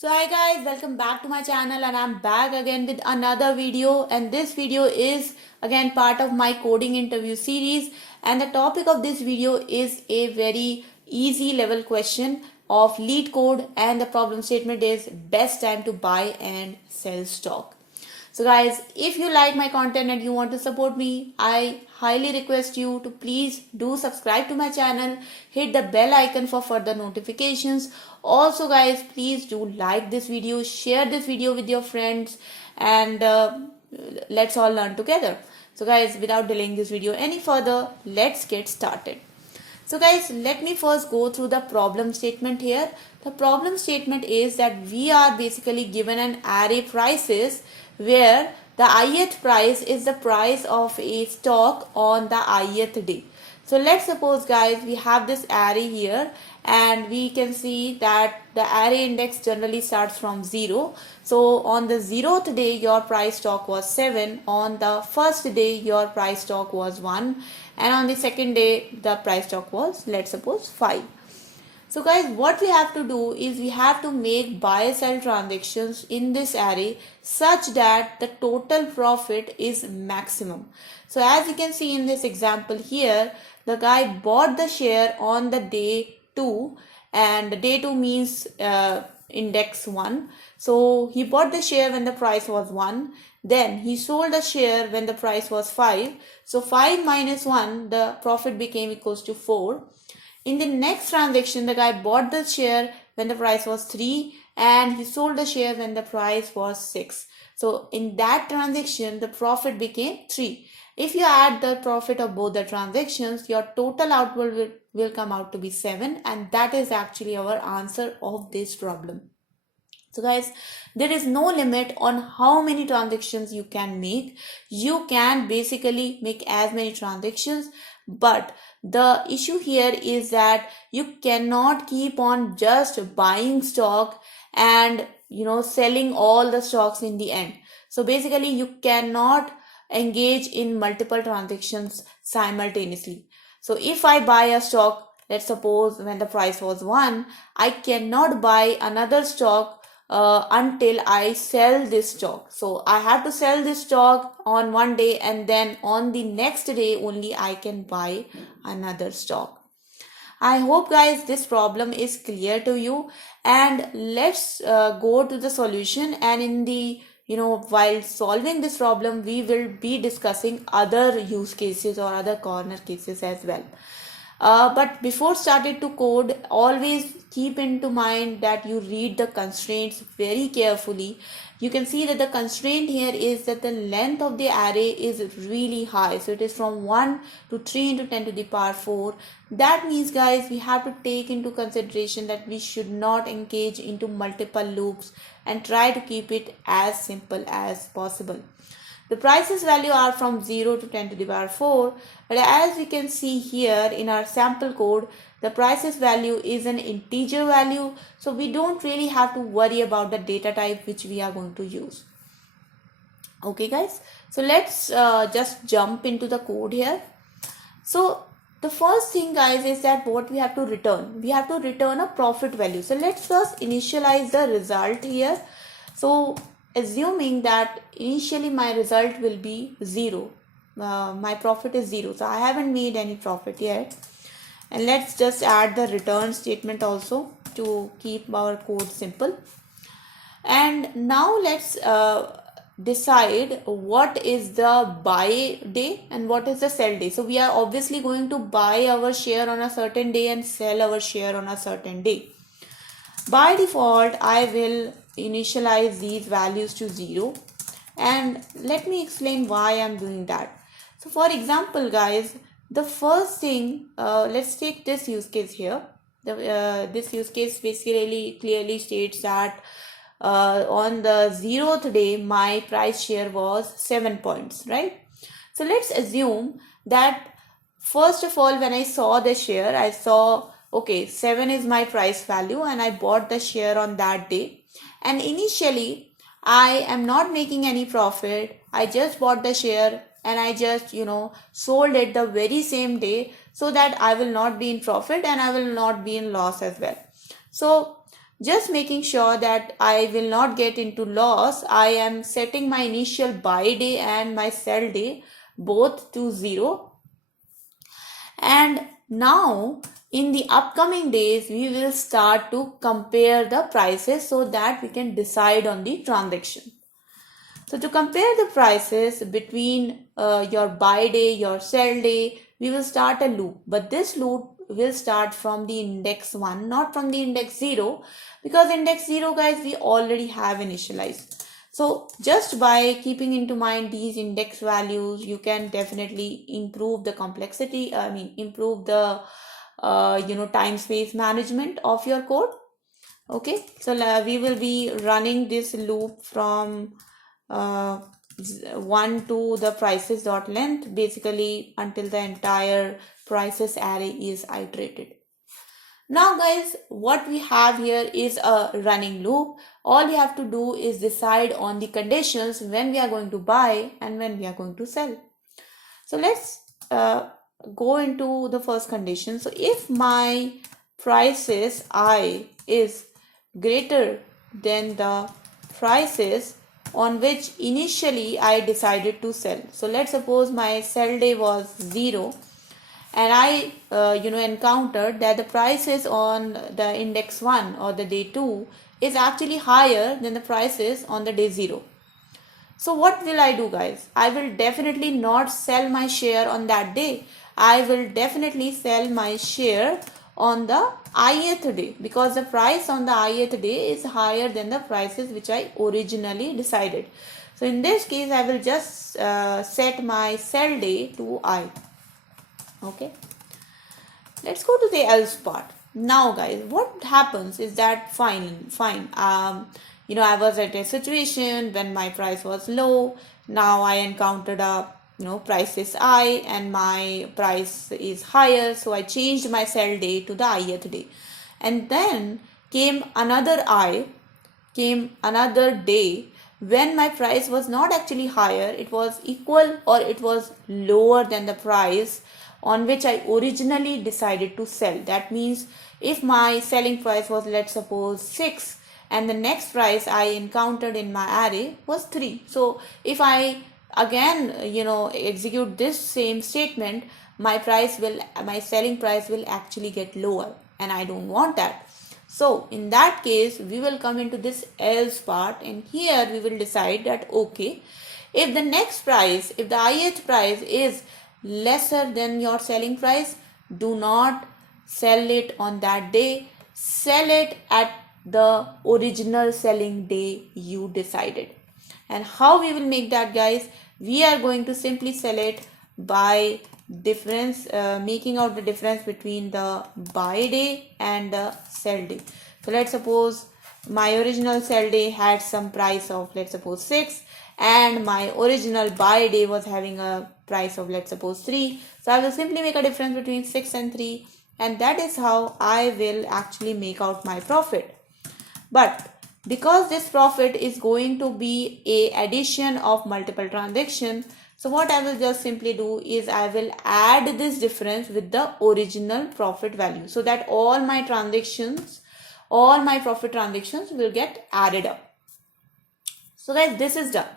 So hi guys, welcome back to my channel and I'm back again with another video, and this video is again part of my coding interview series, and the topic of this video is a very easy level question of Leetcode, and the problem statement is best time to buy and sell stock. So guys, if you like my content and you want to support me, I highly request you to please do subscribe to my channel, hit the bell icon for further notifications. Also guys, please do like this video, share this video with your friends, and let's all learn together. So guys, without delaying this video any further, let's get started. So guys, let me first go through the problem statement here. The problem statement is that we are basically given an array prices where the ith price is the price of a stock on the ith day. So let's suppose guys, we have this array here and we can see that the array index generally starts from 0. So on the 0th day your price stock was 7, on the first day your price stock was 1, and on the second day the price stock was, let's suppose, 5. So guys, what we have to do is we have to make buy sell transactions in this array such that the total profit is maximum. So as you can see in this example here, the guy bought the share on the day 2, and day 2 means index 1. So he bought the share when the price was 1. Then he sold the share when the price was 5. So 5 minus 1, the profit became equals to 4. In the next transaction, the guy bought the share when the price was 3 and he sold the share when the price was 6. So in that transaction, the profit became 3. If you add the profit of both the transactions, your total output will come out to be 7, and that is actually our answer of this problem. So guys, there is no limit on how many transactions you can make. You can basically make as many transactions, but the issue here is that you cannot keep on just buying stock and selling all the stocks in the end. So basically you cannot engage in multiple transactions simultaneously. So if I buy a stock, let's suppose when the price was 1, I cannot buy another stock until I sell this stock. So I have to sell this stock on one day, and then on the next day only I can buy another stock. I hope guys this problem is clear to you, and let's go to the solution. And in the while solving this problem, we will be discussing other use cases or other corner cases as well. But before starting to code, always keep into mind that you read the constraints very carefully. You can see that the constraint here is that the length of the array is really high. So it is from 1 to 3 into 10 to the power 4. That means guys, we have to take into consideration that we should not engage into multiple loops and try to keep it as simple as possible. The prices value are from 0 to 10 to the power 4, but as we can see here in our sample code, the prices value is an integer value, so we don't really have to worry about the data type which we are going to use. Okay guys, so let's just jump into the code here. So the first thing guys is that what we have to return. We have to return a profit value. So let's first initialize the result here. So assuming that initially my result will be 0, my profit is 0, so I haven't made any profit yet. And let's just add the return statement also to keep our code simple. And now let's decide what is the buy day and what is the sell day. So we are obviously going to buy our share on a certain day and sell our share on a certain day. By default, I will initialize these values to 0, and let me explain why I'm doing that. So for example guys, the first thing, let's take this use case here. This use case basically clearly states that on the 0th day my price share was 7 points, right? So let's assume that first of all, when I saw the share, I saw okay, 7 is my price value and I bought the share on that day. And initially, I am not making any profit. I just bought the share and I just, sold it the very same day so that I will not be in profit and I will not be in loss as well. So just making sure that I will not get into loss, I am setting my initial buy day and my sell day both to 0. And now in the upcoming days, we will start to compare the prices so that we can decide on the transaction. So to compare the prices between your buy day, your sell day, we will start a loop. But this loop will start from the index 1, not from the index 0, because index 0, guys, we already have initialized. So just by keeping into mind these index values, you can definitely improve the complexity, improve the time space management of your code. Okay, so we will be running this loop from 1 to the prices dot length, basically until the entire prices array is iterated. Now guys, what we have here is a running loop. All you have to do is decide on the conditions when we are going to buy and when we are going to sell. So let's go into the first condition. So if my prices I is greater than the prices on which initially I decided to sell. So let's suppose my sell day was 0 and I encountered that the prices on the index 1 or the day 2 is actually higher than the prices on the day 0. So what will I do, guys? I will definitely not sell my share on that day. I will definitely sell my share on the ith day, because the price on the ith day is higher than the prices which I originally decided. So in this case, I will just set my sell day to I. Okay, let's go to the else part. Now guys, what happens is that fine, I was at a situation when my price was low. Now I encountered a price is I and my price is higher, so I changed my sell day to the ith day. And then came another day when my price was not actually higher, it was equal or it was lower than the price on which I originally decided to sell. That means if my selling price was, let's suppose, 6 and the next price I encountered in my array was 3. So if I again execute this same statement, my selling price will actually get lower, and I don't want that. So in that case, we will come into this else part, and here we will decide that okay, if the next price, if the ith price is lesser than your selling price, do not sell it on that day. Sell it at the original selling day you decided. And how we will make that, guys? We are going to simply sell it by making out the difference between the buy day and the sell day. So let's suppose my original sell day had some price of, let's suppose, 6, and my original buy day was having a price of, let's suppose, 3. So I will simply make a difference between 6 and 3, and that is how I will actually make out my profit. But because this profit is going to be a addition of multiple transactions, so what I will just simply do is I will add this difference with the original profit value, so that all my profit transactions will get added up. So guys, this is done.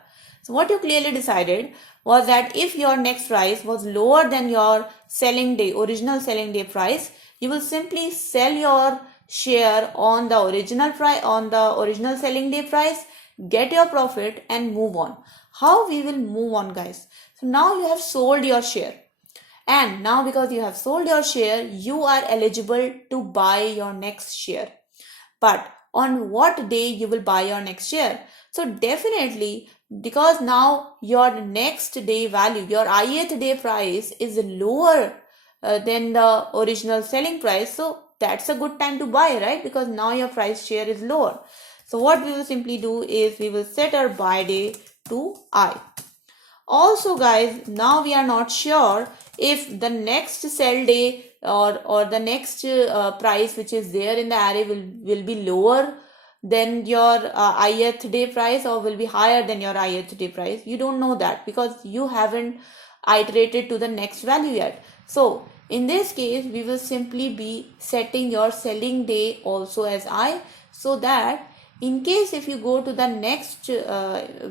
So what you clearly decided was that if your next price was lower than your original selling day price, you will simply sell your share on the original selling day price, get your profit, and move on. How we will move on, guys? So now you have sold your share, and now because you have sold your share, you are eligible to buy your next share. But on what day you will buy your next share? So definitely, because now your next day value, your ith day price is lower than the original selling price, so that's a good time to buy, right? Because now your price share is lower. So what we will simply do is we will set our buy day to I. Also guys, now we are not sure if the next sell day or the next price which is there in the array will be lower than your ith day price or will be higher than your ith day price. You don't know that because you haven't iterated to the next value yet. So in this case, we will simply be setting your selling day also as I. so that in case if you go to the next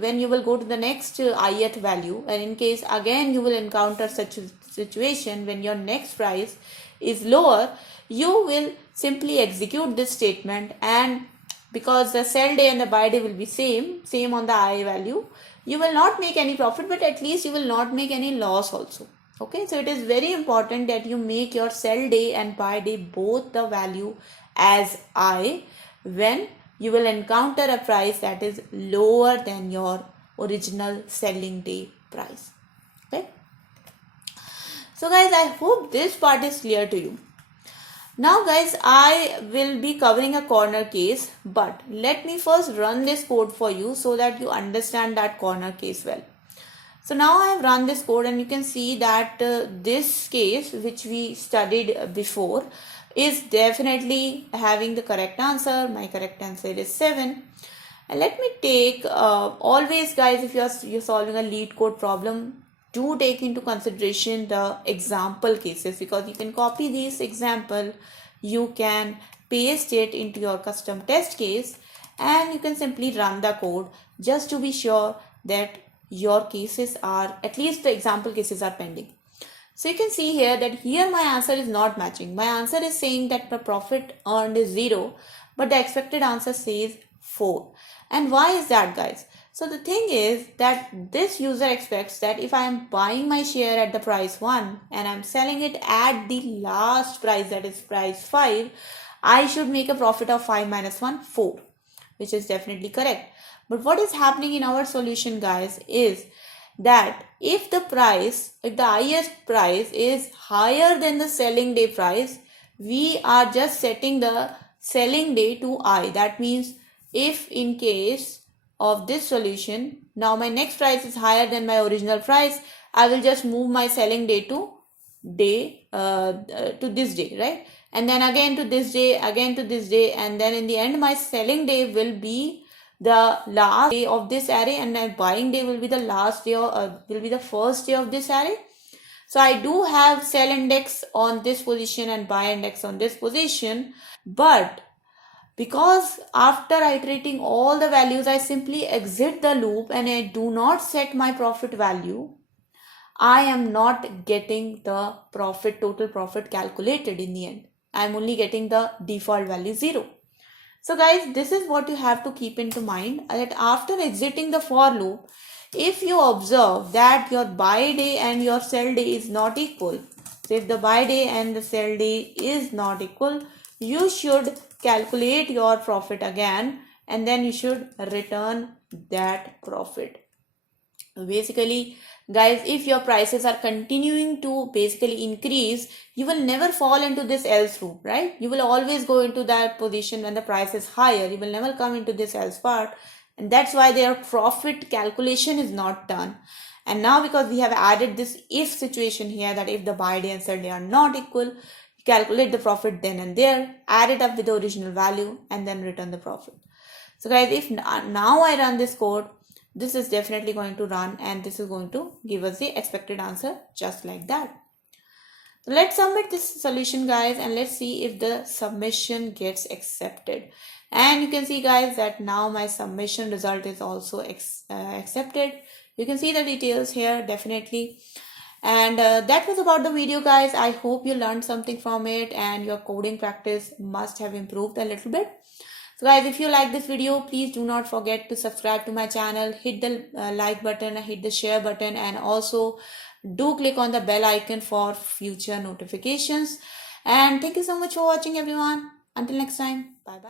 when you will go to the next ith value, and in case again you will encounter such a situation when your next price is lower, you will simply execute this statement, and because the sell day and the buy day will be same on the I value, you will not make any profit, but at least you will not make any loss also. Okay, so it is very important that you make your sell day and buy day both the value as I when you will encounter a price that is lower than your original selling day price. Okay, so guys, I hope this part is clear to you. Now guys, I will be covering a corner case, but let me first run this code for you so that you understand that corner case well. So now I have run this code, and you can see that this case which we studied before is definitely having the correct answer. My correct answer is 7. And let me take always guys, if you're solving a Leetcode problem, do take into consideration the example cases, because you can copy this example, you can paste it into your custom test case, and you can simply run the code just to be sure that your cases are, at least the example cases are pending. So you can see here that here my answer is not matching. My answer is saying that the profit earned is 0, but the expected answer says 4. And why is that, guys? So the thing is that this user expects that if I am buying my share at the price 1 and I'm selling it at the last price, that is price 5, I should make a profit of 5 minus 1, 4, which is definitely correct. But what is happening in our solution, guys, is that if the highest price is higher than the selling day price, we are just setting the selling day to I. That means if in case of this solution, now my next price is higher than my original price, I will just move my selling day to this day, right? And then again to this day, again to this day, and then in the end my selling day will be the last day of this array, and my buying day will be the last day will be the first day of this array. So I do have sell index on this position and buy index on this position, but because after iterating all the values, I simply exit the loop and I do not set my profit value, I am not getting the total profit calculated in the end. I am only getting the default value 0. So guys, this is what you have to keep into mind, that after exiting the for loop, if you observe that your buy day and your sell day is not equal, so if the buy day and the sell day is not equal, you should calculate your profit again, and then you should return that profit. Basically, guys, if your prices are continuing to basically increase, you will never fall into this else loop, right? You will always go into that position when the price is higher. You will never come into this else part, and that's why their profit calculation is not done. And now because we have added this if situation here, that if the buy day and sell day are not equal, calculate the profit then and there, add it up with the original value, and then return the profit. So guys, if now I run this code, this is definitely going to run, and this is going to give us the expected answer just like that. So let's submit this solution, guys, and let's see if the submission gets accepted. And you can see, guys, that now my submission result is also accepted. You can see the details here definitely. And that was about the video, guys. I hope you learned something from it and your coding practice must have improved a little bit. So guys, if you like this video, please do not forget to subscribe to my channel, hit the like button, hit the share button, and also do click on the bell icon for future notifications. And thank you so much for watching, everyone. Until next time.